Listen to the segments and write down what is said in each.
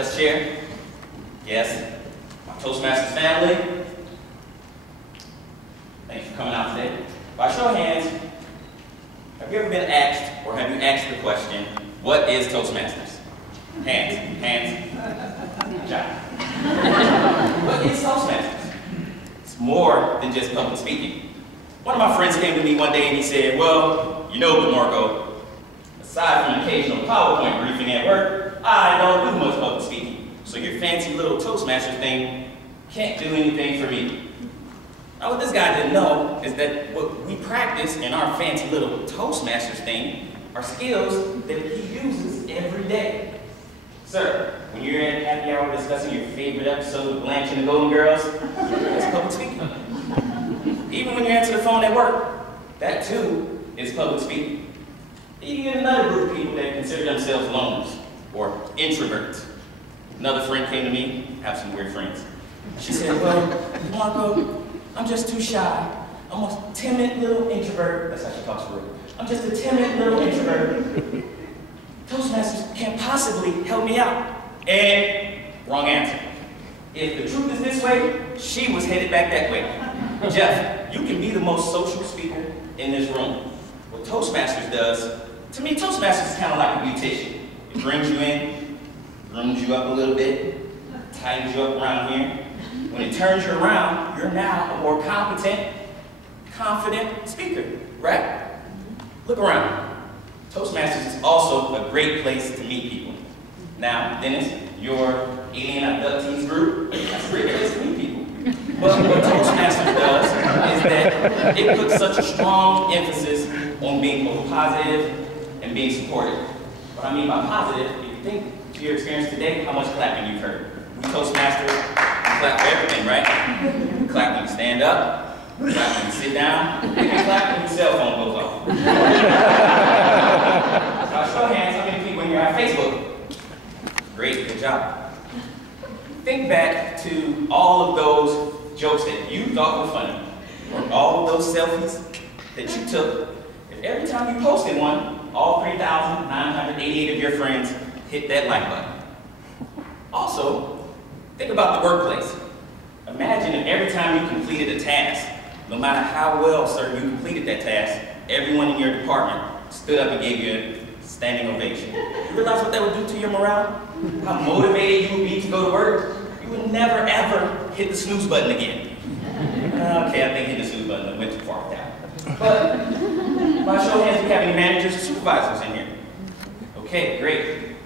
contest chair. Yes, my Toastmasters family. Thanks for coming out today. By show of hands, have you ever been asked, or have you asked the question, what is Toastmasters? Hands. Good job. What is Toastmasters? It's more than just public speaking. One of my friends came to me one day and he said, well, you know, Demarco, aside from an occasional PowerPoint briefing at work, I don't do much public speaking. So your fancy little Toastmasters thing can't do anything for me. Now what this guy didn't know is that what we practice in our fancy little Toastmasters thing are skills that he uses every day. Sir, when you're at happy hour discussing your favorite episode of Blanche and the Golden Girls, that's public speaking. Even when you answer the phone at work, that too is public speaking. You get another group of people that consider themselves loners or introverts. Another friend came to me, I have some weird friends. She said, well, Demarco, I'm just too shy. I'm a timid little introvert. That's how she talks for real. I'm just a timid little introvert. Toastmasters can't possibly help me out. And wrong answer. If the truth is this way, she was headed back that way. Jeff, you can be the most social speaker in this room. What Toastmasters does, to me, Toastmasters is kind of like a beautician. It brings you in, grooms you up a little bit, tightens you up around here. When it turns you around, you're now a more competent, confident speaker, right? Look around. Toastmasters is also a great place to meet people. Now, Dennis, your alien abductees group, that's a great place to meet people. But what Toastmasters does is that it puts such a strong emphasis on being both positive and being supportive. What I mean by positive, if you think to your experience today, how much clapping you've heard. We Toastmasters, we clap for everything, right? We clap when you stand up, we clap when you sit down, and we clap when your cell phone goes off. So I show hands, how many people in here have Facebook? Great, good job. Think back to all of those jokes that you thought were funny, or all of those selfies that you took. If every time you posted one, all 3,988 of your friends hit that like button. Also, think about the workplace. Imagine if every time you completed a task, no matter how well, sir, you completed that task, everyone in your department stood up and gave you a standing ovation. You realize what that would do to your morale? How motivated you would be to go to work? You would never, ever hit the snooze button again. Okay, I think hitting the snooze button went too far with that. But, by show of hands, do we have any managers or supervisors in here? Okay, great.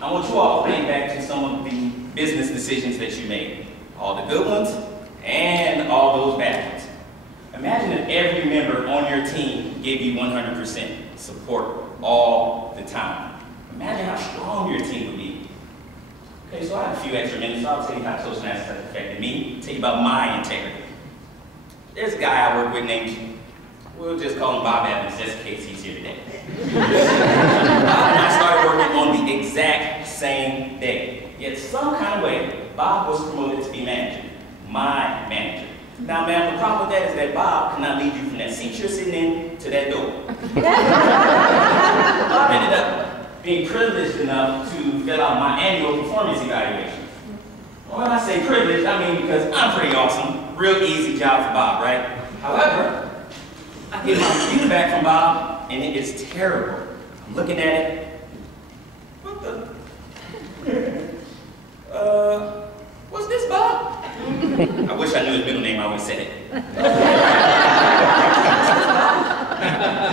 I want you all to think back to some of the business decisions that you made. All the good ones and all those bad ones. Imagine if every member on your team gave you 100% support all the time. Imagine how strong your team would be. Okay, so I have a few extra minutes, so I'll tell you how Toastmasters has affected me, tell you about my integrity. There's a guy I work with named, we'll just call him Bob Evans, just in case he's here today. Bob and I started working on the exact same day. Yet some kind of way, Bob was promoted to be manager, my manager. Now, ma'am, the problem with that is that Bob cannot lead you from that seat you're sitting in to that door. Bob ended up being privileged enough to fill out my annual performance evaluation. Well, when I say privileged, I mean because I'm pretty awesome. Real easy job for Bob, right? However, I get my feedback from Bob, and it is terrible. I'm looking at it. What the? What's this, Bob? I wish I knew his middle name, I would have said it.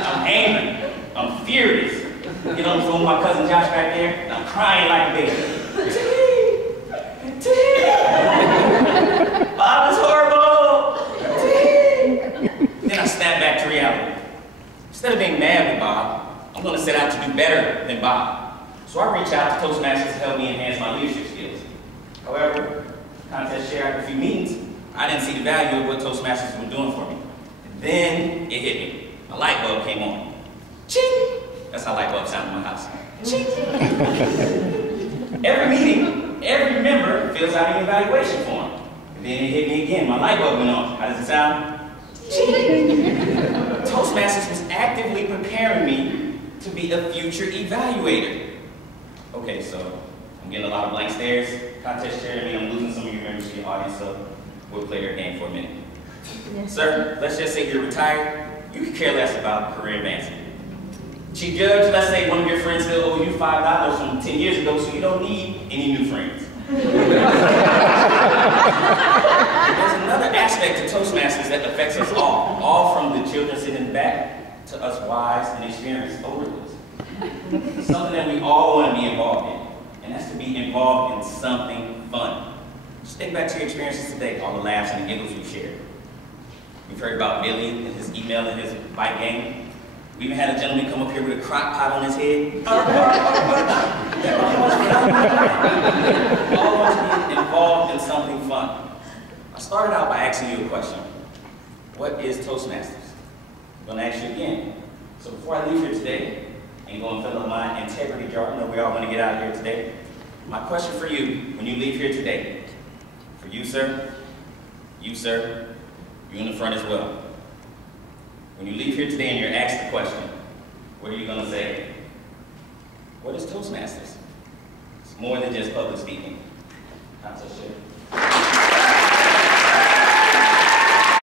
I'm angry. I'm furious. Get on the phone with my cousin Josh back there, and I'm crying like a baby. Bob is horrible! Then I snap back to reality. Instead of being mad with Bob, I'm going to set out to do better than Bob. So I reach out to Toastmasters to help me enhance my leadership skills. However, contest chair after a few meetings, I didn't see the value of what Toastmasters were doing for me. And then it hit me. A light bulb came on. Ching! That's how light bulbs sound in my house. Ching! Every meeting, every member fills out an evaluation form. And then it hit me again. My light bulb went on. How does it sound? Ching! Toastmasters was actively preparing me to be a future evaluator. Okay, so I'm getting a lot of blank stares. Contest chair, I mean, I'm losing some of your members to your audience, so we'll play their game for a minute. Yes. Sir, let's just say you're retired. You could care less about career advancement. Chief Judge, let's say one of your friends still owe you $5 from 10 years ago, so you don't need any new friends. There's another aspect to Toastmasters that affects us all from the children sitting in the back to us wise and experienced older ones. Something that we all want to be involved in, and that's to be involved in something fun. Just think back to your experiences today, all the laughs and the giggles we've shared. We've heard about Billy and his email and his bike game. We even had a gentleman come up here with a crock pot on his head. All want to be involved in something fun. I started out by asking you a question. What is Toastmasters? I'm going to ask you again. So before I leave here today and go and fill up my integrity jar, I know we all want to get out of here today. My question for you, when you leave here today, for you, sir, you in the front as well. When you leave here today and you're asked the question, what are you going to say? What is Toastmasters? It's more than just public speaking. Contest chair.